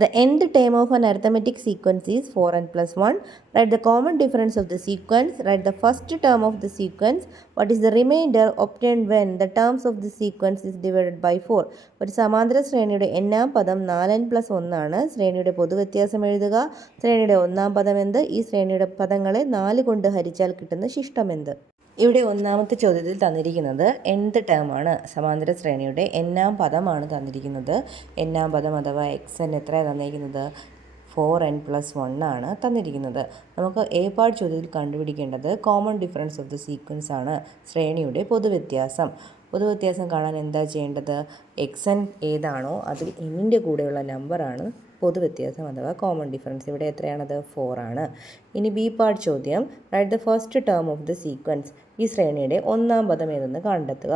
The nth term of an arithmetic sequence is 4n plus 1. Write the common difference of the sequence. Write the first term of the sequence. What is the remainder obtained when the terms of the sequence is divided by 4? ഒരു സമാന്തര ശ്രേണിയുടെ എന്നാം പദം 4n plus 1 ആണ്. ശ്രേണിയുടെ പൊതുവ്യത്യാസം എഴുതുക. ശ്രേണിയുടെ ഒന്നാം പദം എന്ത്? ഈ ശ്രേണിയുടെ പദങ്ങളെ 4 കൊണ്ട് ഹരിച്ചാൽ കിട്ടുന്ന ശിഷ്ടം എന്ത്? ഇവിടെ ഒന്നാമത്തെ ചോദ്യത്തിൽ തന്നിരിക്കുന്നത് nth ടേമാണ്. സമാന്തര ശ്രേണിയുടെ എന്നാം പദമാണ് തന്നിരിക്കുന്നത്. എന്നാം പദം അഥവാ എക്സ് എൻ എത്രയാണ് തന്നിരിക്കുന്നത്? 4n പ്ലസ് 1 ആണ് തന്നിരിക്കുന്നത്. നമുക്ക് എ പാർട്ട് ചോദ്യത്തിൽ കണ്ടുപിടിക്കേണ്ടത് common difference of the sequence ആണ്. ശ്രേണിയുടെ പൊതുവ്യത്യാസം. പൊതുവ്യത്യാസം കാണാൻ എന്താ ചെയ്യേണ്ടത്? എക്സ് എൻ ഏതാണോ അതിൽ എന്നിൻ്റെ കൂടെയുള്ള നമ്പറാണ് പൊതുവ്യത്യാസം അഥവാ കോമൺ ഡിഫറൻസ്. ഇവിടെ എത്രയാണത്? 4 ആണ്. ഇനി ബി പാർട്ട് ചോദ്യം. Write the first term of the sequence. ഈ ശ്രേണിയുടെ ഒന്നാം പദം ഏതെന്ന് കണ്ടെത്തുക.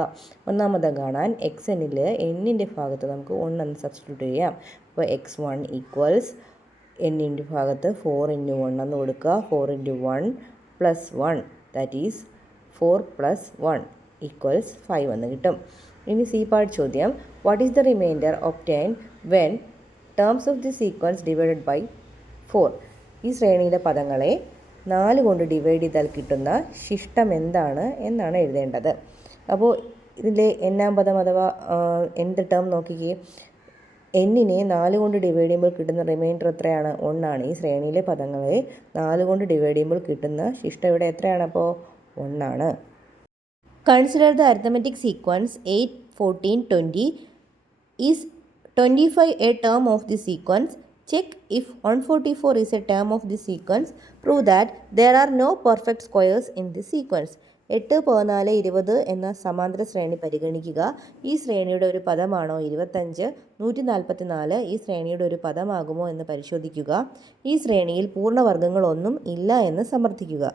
ഒന്നാം പദം കാണാൻ എക്സ് എന്നിൽ എന്നിൻ്റെ ഭാഗത്ത് നമുക്ക് 1 എന്ന് സബ്സ്റ്റിറ്റ്യൂട്ട് ചെയ്യാം. അപ്പോൾ x1 ഈക്വൽസ് എന്നിൻ്റെ ഭാഗത്ത് 4 × 1 എന്ന് കൊടുക്കുക. 4 × 1 plus 1 that is 4 plus 1 equals 5 എന്ന് കിട്ടും. ഇനി സി പാർട്ട് ചോദ്യം. What is the remainder obtained when terms of the sequence divided by 4? ഈ ശ്രേണിയിലെ പദങ്ങളെ 4 കൊണ്ട് ഡിവൈഡ് ചെയ്താൽ കിട്ടുന്ന ശിഷ്ടം എന്താണ് എന്നാണ് എഴുതേണ്ടത്. അപ്പോൾ ഇതിലെ എന്നാം പദം അഥവാ nth ടേം നോക്കിക്കേ. എന്നിനെ 4 കൊണ്ട് ഡിവൈഡ് ചെയ്യുമ്പോൾ കിട്ടുന്ന റിമൈൻഡർ എത്രയാണ്? 1 ആണ്. ഈ ശ്രേണിയിലെ പദങ്ങളെ 4 കൊണ്ട് ഡിവൈഡ് ചെയ്യുമ്പോൾ കിട്ടുന്ന ശിഷ്ടം ഇവിടെ എത്രയാണ്? അപ്പോൾ 1 ആണ്. Consider the arithmetic sequence 8, 14, 20. Is 25 a term of the sequence? Check if 144 is a term of the sequence. Prove that there are no perfect squares in the sequence. 8, 14, 20 എന്ന സമാന്തര ശ്രേണി പരിഗണിക്കുക. ഈ ശ്രേണിയുടെ ഒരു പദമാണോ 25? 144 ഈ ശ്രേണിയുടെ ഒരു പദമാകുമോ എന്ന് പരിശോധിക്കുക. ഈ ശ്രേണിയിൽ പൂർണ്ണവർഗ്ഗങ്ങളൊന്നും ഇല്ല എന്ന് സമർത്ഥിക്കുക.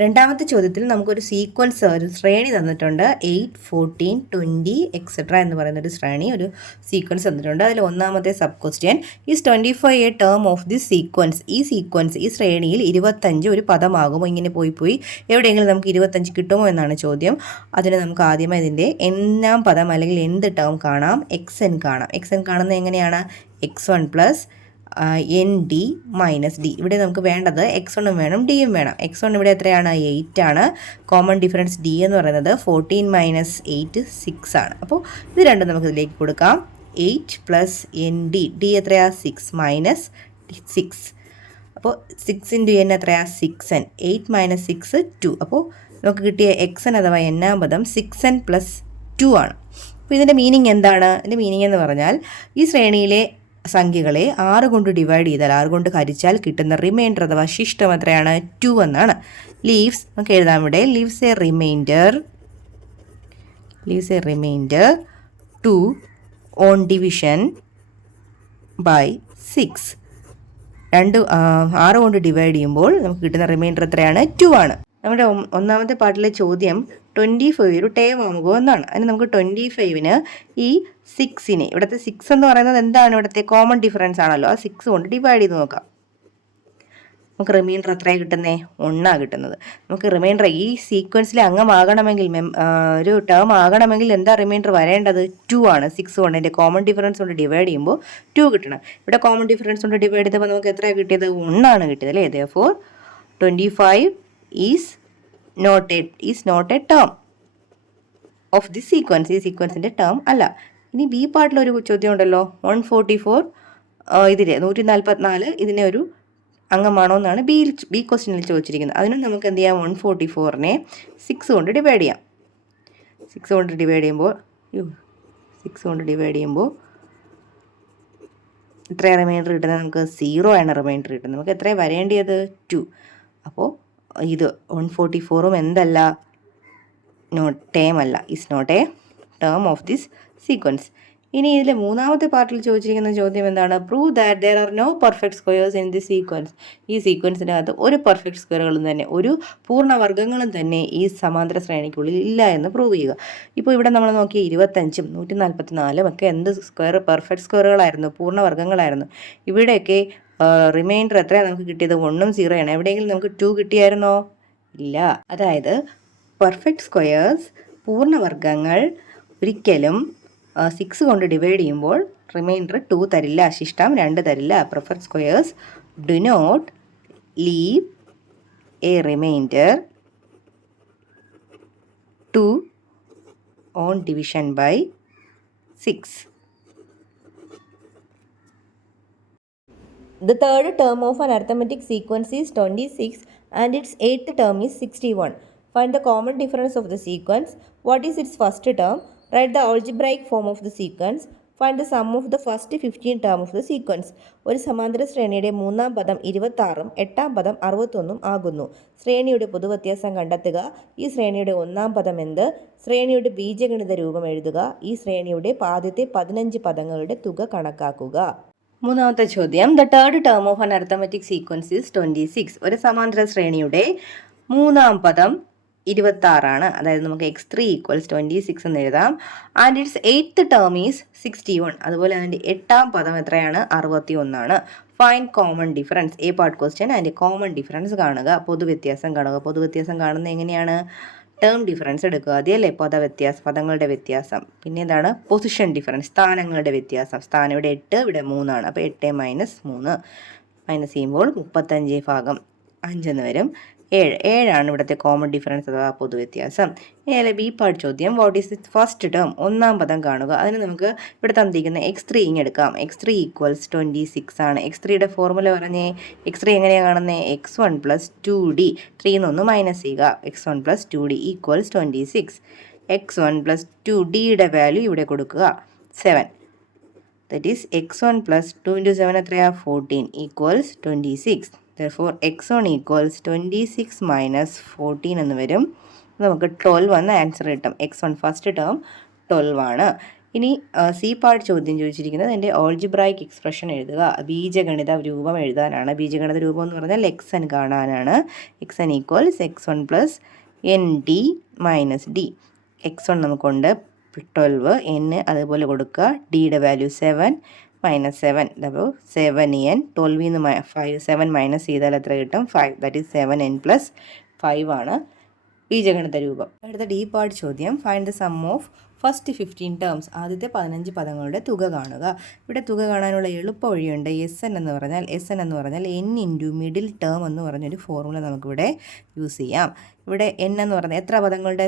രണ്ടാമത്തെ ചോദ്യത്തിൽ നമുക്കൊരു സീക്വൻസ്, ഒരു ശ്രേണി തന്നിട്ടുണ്ട്. 8, 14, 20 എക്സെട്ര എന്ന് പറയുന്നൊരു ശ്രേണി, ഒരു സീക്വൻസ് തന്നിട്ടുണ്ട്. അതിൽ ഒന്നാമത്തെ sub question is 25 A term of the sequence. ഈ ശ്രേണിയിൽ 25 ഒരു പദമാകുമോ? ഇങ്ങനെ പോയി എവിടെയെങ്കിലും നമുക്ക് 25 കിട്ടുമോ എന്നാണ് ചോദ്യം. അതിന് നമുക്ക് ആദ്യമായി ഇതിൻ്റെ എന്നാം പദം അല്ലെങ്കിൽ എന്ത് ടേം കാണാം? എക്സ് എൻ കാണാം. എക്സ് എൻ കാണുന്നത് എങ്ങനെയാണ്? x1 plus N D minus D. ഇവിടെ നമുക്ക് വേണ്ടത് x1 വേണം ഡിയും വേണം. x1 ഇവിടെ എത്രയാണ്? 8 ആണ്. കോമൺ ഡിഫറൻസ് ഡി എന്ന് പറയുന്നത് 14 മൈനസ് 8 6 ആണ്. അപ്പോൾ ഇത് രണ്ടും നമുക്ക് ഇതിലേക്ക് കൊടുക്കാം. 8 പ്ലസ് എൻ ഡി. ഡി എത്രയാ? 6 മൈനസ് 6. അപ്പോൾ 6 × n എത്രയാ? 6n. 8 മൈനസ് 6 2. അപ്പോൾ നമുക്ക് കിട്ടിയ xn അഥവാ എന്നാം പദം 6n പ്ലസ് 2 ആണ്. അപ്പോൾ ഇതിൻ്റെ മീനിങ് എന്താണ്? ഇതിൻ്റെ മീനിങ് എന്ന് പറഞ്ഞാൽ ഈ ശ്രേണിയിലെ സംഖ്യകളെ 6 കൊണ്ട് ഡിവൈഡ് ചെയ്താൽ, 6 കൊണ്ട് ഹരിച്ചാൽ കിട്ടുന്ന റിമൈൻഡർ അഥവാ ശിഷ്ടം എത്രയാണ്? 2 എന്നാണ്. ലീവ്സ് നമുക്ക് എഴുതാം ഇവിടെ. Leaves a remainder 2 on division by 6. 6 കൊണ്ട് ഡിവൈഡ് ചെയ്യുമ്പോൾ നമുക്ക് കിട്ടുന്ന റിമൈൻഡർ എത്രയാണ്? 2 ആണ്. നമ്മുടെ ഒന്നാമത്തെ പാർട്ടിലെ ചോദ്യം 25 ഒരു ടേം ആകുമോ എന്നാണ്. അതിന് നമുക്ക് 25ന് ഈ 6നെ, ഇവിടുത്തെ 6 എന്ന് പറയുന്നത് എന്താണ്? ഇവിടുത്തെ കോമൺ ഡിഫറൻസ് ആണല്ലോ. ആ 6 കൊണ്ട് ഡിവൈഡ് ചെയ്ത് നോക്കാം. നമുക്ക് റിമൈൻഡർ എത്രയാണ് കിട്ടുന്നത്? 1 കിട്ടുന്നത്. നമുക്ക് റിമൈൻഡർ ഈ സീക്വൻസിൽ അംഗമാകണമെങ്കിൽ, ഒരു ടേം ആകണമെങ്കിൽ എന്താ റിമൈൻഡർ വരേണ്ടത്? 2 ആണ്. 6 കൊണ്ട് എൻ്റെ കോമൺ ഡിഫറൻസ് കൊണ്ട് ഡിവൈഡ് ചെയ്യുമ്പോൾ 2 കിട്ടണം. ഇവിടെ കോമൺ ഡിഫറൻസ് കൊണ്ട് ഡിവൈഡ് ചെയ്തപ്പോൾ നമുക്ക് എത്രയാണ് കിട്ടിയത്? 1 ആണ് കിട്ടിയത് അല്ലേ? therefore 25 is not a term of the sequence. ഈ സീക്വൻസിൻ്റെ ടേം അല്ല. ഇനി ബി പാർട്ടിലൊരു ചോദ്യം ഉണ്ടല്ലോ. 144 ഇതിലെ 144 ഇതിനെ ഒരു അംഗമാണോ എന്നാണ് ബി ക്വസ്റ്റ്യനിൽ ചോദിച്ചിരിക്കുന്നത്. അതിനും നമുക്ക് എന്ത് ചെയ്യാം? 144നെ 6 കൊണ്ട് ഡിവൈഡ് ചെയ്യാം. 6 കൊണ്ട് ഡിവൈഡ് ചെയ്യുമ്പോൾ എത്രയാണ് റിമൈൻഡർ കിട്ടുന്നത്? നമുക്ക് 0 ആണ് റിമൈൻഡർ കിട്ടുന്നത്. നമുക്ക് എത്രയാണ് വരേണ്ടത്? 2. അപ്പോൾ ഇത് 144ഉം എന്തല്ല? ടേം അല്ല. Is not a term of this sequence. ഇനി ഇതിലെ മൂന്നാമത്തെ പാർട്ടിൽ ചോദിച്ചിരിക്കുന്ന ചോദ്യം എന്താണ്? Prove that there are no perfect squares in the sequence. ഈ സീക്വൻസിനകത്ത് ഒരു പെർഫെക്റ്റ് സ്ക്വയറുകളും തന്നെ, ഒരു പൂർണ്ണവർഗ്ഗങ്ങളും തന്നെ ഈ സമാന്തര ശ്രേണിക്കുള്ളിൽ ഇല്ല എന്ന് പ്രൂവ് ചെയ്യുക. ഇപ്പോൾ ഇവിടെ നമ്മൾ നോക്കിയ 25ഉം 144ഉം ഒക്കെ എന്ത് പെർഫെക്റ്റ് സ്ക്വയറുകളായിരുന്നു? പൂർണ്ണവർഗ്ഗങ്ങളായിരുന്നു. ഇവിടെയൊക്കെ റിമൈൻഡർ എത്രയാണ് നമുക്ക് കിട്ടിയത്? 1ഉം 0ആണ്. എവിടെയെങ്കിലും നമുക്ക് 2 കിട്ടിയായിരുന്നോ? ഇല്ല. അതായത് പെർഫെക്റ്റ് സ്ക്വയേഴ്സ്, പൂർണ്ണവർഗ്ഗങ്ങൾ ഒരിക്കലും 6 കൊണ്ട് ഡിവൈഡ് ചെയ്യുമ്പോൾ റിമൈൻഡർ 2 തരില്ല, ശിഷ്ടം 2 തരില്ല. Perfect squares do not leave a remainder 2 on division by 6. The third term of an arithmetic sequence is 26 and its eighth term is 61. Find the common difference of the sequence. What is its first term? Write the algebraic form of the sequence. Find the sum of the first 15 term of the sequence. ഒരു സമാന്തര ശ്രേണിയുടെ മൂന്നാം പദം 26ഉം എട്ടാം പദം 61ഉം ആകുന്നു. ശ്രേണിയുടെ പൊതുവ്യത്യാസം കണ്ടെത്തുക. ഈ ശ്രേണിയുടെ ഒന്നാം പദം എന്ത്? ശ്രേണിയുടെ ബീജഗണിത രൂപം എഴുതുക. ഈ ശ്രേണിയുടെ ആദ്യത്തെ 15 പദങ്ങളുടെ തുക കണക്കാക്കുക. മൂന്നാമത്തെ ചോദ്യം, the third term of an arithmetic sequence is 26. ഒരു സമാന്തര ശ്രേണിയുടെ മൂന്നാം പദം 26 അതായത് നമുക്ക് x3 = 26 എന്ന് എഴുതാം. And it's eighth term is 61. അതുപോലെ അതിൻ്റെ എട്ടാം പദം എത്രയാണ്? 61. Find common difference. A part question. അതിൻ്റെ കോമൺ ഡിഫറൻസ് കാണുക, പൊതുവ്യത്യാസം കാണുക. പൊതുവ്യത്യാസം കാണുന്നത് എങ്ങനെയാണ്? ടേം ഡിഫറൻസ് എടുക്കുക ആദ്യം അല്ലേ, പദങ്ങളുടെ വ്യത്യാസം. പിന്നെ എന്താണ്? പൊസിഷൻ ഡിഫറൻസ്, സ്ഥാനങ്ങളുടെ വ്യത്യാസം. സ്ഥാനം ഇവിടെ 8, ഇവിടെ 3 അപ്പോൾ 8 - 3 മൈനസ് ചെയ്യുമ്പോൾ 35/5 എന്ന് വരും. 7 ഇവിടുത്തെ കോമൺ ഡിഫറൻസ് അഥവാ പൊതുവ്യത്യാസം. ഇനി ബി പാർട്ട് ചോദ്യം, what is it first term? ഒന്നാം പദം കാണുക. അതിന് നമുക്ക് ഇവിടെ തന്നിരിക്കുന്ന x3 എടുക്കാം. x3 = 26 ആണ്. x3യുടെ ഫോർമുല പറഞ്ഞേ. x3 എങ്ങനെയാണ് കാണുന്നത്? x1 + 2d. 3 നിന്ന് മൈനസ് ചെയ്യുക. x1 + 2d = 26. x1 + 2dയുടെ വാല്യൂ ഇവിടെ കൊടുക്കുക 7. ദറ്റ് ഈസ് x1 + 2 × 7 എത്രയാ? 14 = 26. Therefore x1 = 26 - 14 എന്ന് വരും. നമുക്ക് 12 എന്ന ആൻസർ കിട്ടും. x1 ഫസ്റ്റ് ടേം 12 ആണ്. ഇനി സി പാർട്ട് ചോദ്യം ചോദിച്ചിരിക്കുന്നത് അതിൻ്റെ ഓൾജിബ്രായിക് എക്സ്പ്രഷൻ എഴുതുക. ബീജഗണിത രൂപം എഴുതാനാണ്. ബീജഗണിത രൂപം എന്ന് പറഞ്ഞാൽ xn കാണാനാണ്. xn = x1 + nd - d. x1 നമുക്കുണ്ട് 12, n അതുപോലെ കൊടുക്കുക. ഡിയുടെ വാല്യൂ 7 - 7. അപ്പോൾ 7n. 12 നിന്ന് 7 മൈനസ് ചെയ്താൽ എത്ര കിട്ടും? 5. ദാറ്റ് ഈസ് 7n + 5 ആണ് ബീജഗണിത രൂപം. അടുത്ത ഡി പാർട്ട് ചോദ്യം, find the sum of first 15 terms. ആദ്യത്തെ 15 പദങ്ങളുടെ തുക കാണുക. ഇവിടെ തുക കാണാനുള്ള എളുപ്പ വഴിയുണ്ട്. SN എന്ന് പറഞ്ഞാൽ n × മിഡിൽ ടേം എന്ന് പറഞ്ഞൊരു ഫോർമുല നമുക്കിവിടെ യൂസ് ചെയ്യാം. ഇവിടെ n എന്ന് പറഞ്ഞാൽ എത്ര പദങ്ങളുടെ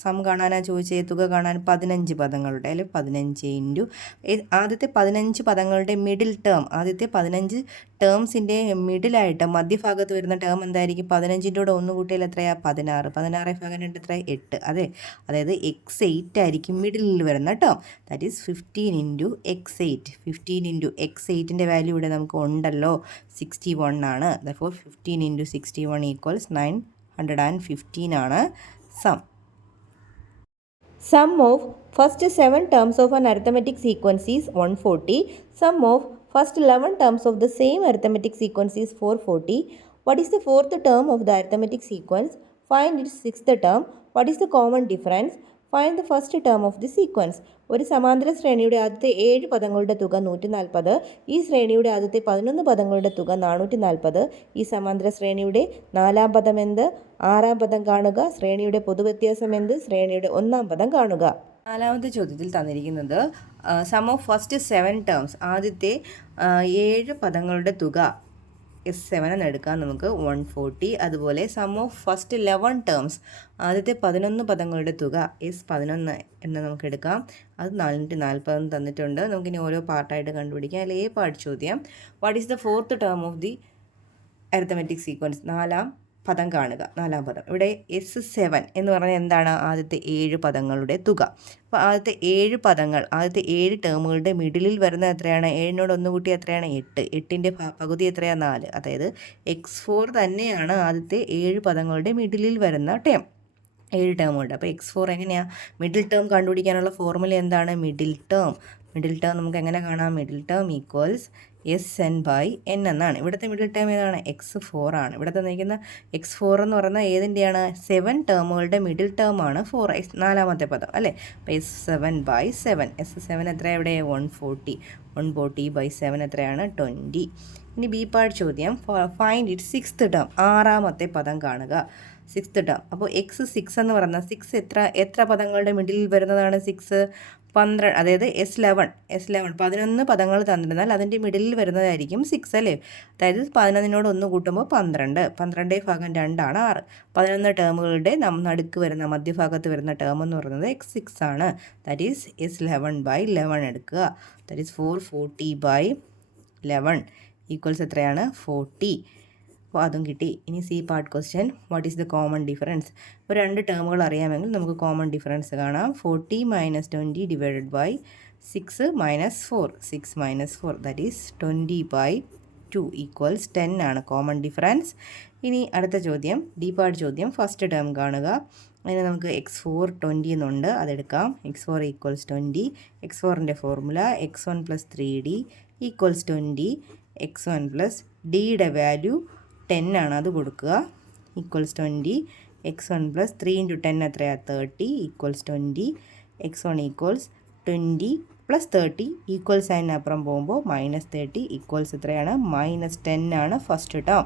സം കാണാനാണ് ചോദിച്ചത്? തുക കാണാൻ 15 പദങ്ങളുടെ, അല്ലെങ്കിൽ 15 × ആദ്യത്തെ 15 പദങ്ങളുടെ മിഡിൽ ടേം. ആദ്യത്തെ 15 ടേംസിൻ്റെ മിഡിലായിട്ട് മധ്യഭാഗത്ത് വരുന്ന ടേം എന്തായിരിക്കും? 15ൻ്റെ കൂടെ 1 കൂട്ടിയാൽ എത്രയാണ്? 16. 16/2 എത്ര? 8. അതായത് x8 ആയിരിക്കും മിഡിലിൽ വരുന്ന ടേം. That is 15 × x8. 15 × x8ൻ്റെ വാല്യൂ ഇവിടെ നമുക്ക് ഉണ്ടല്ലോ, 61 ആണ്. ദാറ്റ്ഫോർ 15 × 61 = 915 ആണ് some. Sum of first 7 terms of an arithmetic sequence is 140. Sum of first 11 terms of the same arithmetic sequence is 440. What is the fourth term of the arithmetic sequence? Find its sixth term. What is the common difference? Find the first term of the sequence. ഒരു സമാന്തര ശ്രേണിയുടെ ആദ്യത്തെ 7 പദങ്ങളുടെ തുക 140. ഈ ശ്രേണിയുടെ ആദ്യത്തെ 11 പദങ്ങളുടെ തുക 440. ഈ സമാന്തര ശ്രേണിയുടെ നാലാം പദം എന്ത്? ആറാം പദം കാണുക. ശ്രേണിയുടെ പൊതുവ്യത്യാസം എന്ത്? ശ്രേണിയുടെ ഒന്നാം പദം കാണുക. നാലാമത്തെ ചോദ്യത്തിൽ തന്നിരിക്കുന്നത് സം ഓഫ് ഫസ്റ്റ് 7 ടേംസ്. ആദ്യത്തെ 7 പദങ്ങളുടെ തുക S7 എന്ന് എടുക്കാം നമുക്ക്, 140. അതുപോലെ സം ഓഫ് ഫസ്റ്റ് 11 ടേംസ്. ആദ്യത്തെ 11 പദങ്ങളുടെ തുക S11 എന്ന് നമുക്ക് എടുക്കാം. അത് 440 തന്നിട്ടുണ്ട്. നമുക്കിനി ഓരോ പാർട്ടായിട്ട് കണ്ടുപിടിക്കാം. അതിൽ എ പാർട്ട് ചോദ്യം, what is the fourth term of the arithmetic sequence? നാലാം പദം കാണുക. നാലാം പദം ഇവിടെ S7 എന്ന് പറഞ്ഞാൽ എന്താണ്? ആദ്യത്തെ 7 പദങ്ങളുടെ തുക. അപ്പോൾ ആദ്യത്തെ 7 പദങ്ങൾ, ആദ്യത്തെ 7 ടേമുകളുടെ മിഡിലിൽ വരുന്നത് എത്രയാണ്? 7നോട് 1 കൂട്ടി എത്രയാണ്? 8. 8ൻ്റെ പകുതി എത്രയാണ്? 4. അതായത് x4 തന്നെയാണ് ആദ്യത്തെ 7 പദങ്ങളുടെ മിഡിലിൽ വരുന്ന ടേം. 7 ടേമുണ്ട്. അപ്പോൾ x4 എങ്ങനെയാണ്? മിഡിൽ ടേം കണ്ടുപിടിക്കാനുള്ള ഫോർമുല എന്താണ്? മിഡിൽ ടേം നമുക്ക് എങ്ങനെ കാണാം? മിഡിൽ ടേം ഈക്വൽസ് SN/n എന്നാണ്. ഇവിടുത്തെ മിഡിൽ ടേം ഏതാണ്? x4 ആണ്. ഇവിടെ തന്നിരിക്കുന്ന x4 എന്ന് പറയുന്നത് ഏതിൻ്റെയാണ്? 7 ടേമുകളുടെ മിഡിൽ ടേം ആണ് 4, നാലാമത്തെ പദം അല്ലേ. അപ്പോൾ S7/7. S7 എത്രയാണ് ഇവിടെ? 140. 140/7 എത്രയാണ്? 20. ഇനി ബി പാർട്ട് ചോദ്യം, ഫൈൻഡ് ഇറ്റ് സിക്സ്ത് ടേം. ആറാമത്തെ പദം കാണുക. Sixth term. അപ്പോൾ x6 എന്ന് പറയുന്നത് 6 എത്ര പദങ്ങളുടെ മിഡിലിൽ വരുന്നതാണ്? 6 അതായത് S11 11 പദങ്ങൾ തന്നിരുന്നാൽ അതിൻ്റെ മിഡിലിൽ വരുന്നതായിരിക്കും 6 അല്ലേ. അതായത് 11നോട് 1 കൂട്ടുമ്പോൾ 12, 12/2 6. 11 ടേമുകളുടെ നടുക്ക് വരുന്ന മധ്യഭാഗത്ത് വരുന്ന ടേം എന്ന് പറയുന്നത് x6 ആണ്. ദാറ്റ് ഈസ് S11/11 എടുക്കുക. ദാറ്റ് ഈസ് 440/11 ഈക്വൽസ് എത്രയാണ്? 40. അപ്പോൾ അതും കിട്ടി. ഇനി C part question, what is the common difference? ഇപ്പോൾ 2 ടേമുകൾ അറിയാമെങ്കിൽ നമുക്ക് കോമൺ ഡിഫറൻസ് കാണാം. 40 - 20 divided by 6 - 4, 6 - 4 that is 20/2 equals 10 ആണ് കോമൺ ഡിഫറൻസ്. ഇനി അടുത്ത ചോദ്യം, ഡി പാർട്ട് ചോദ്യം. ഫസ്റ്റ് ടേം കാണുക. അതിന് നമുക്ക് x4 20 എന്നുണ്ട്, അതെടുക്കാം. x4 equals 20. x4ൻ്റെ formula x1 + 3d equals 20. x1 + ഡിയുടെ വാല്യൂ 10 ആണ്, അത് കൊടുക്കുക. ഈക്വൽസ് 20. x1 + 3 × 10 എത്രയാണ്? 30 ഈക്വൽസ് 20. x1 ഈക്വൽസ് 20 + 30 ഈക്വൽ സൈനപ്പുറം പോകുമ്പോൾ -30 ഈക്വൽസ് എത്രയാണ്? -10 ആണ് ഫസ്റ്റ് ടേം.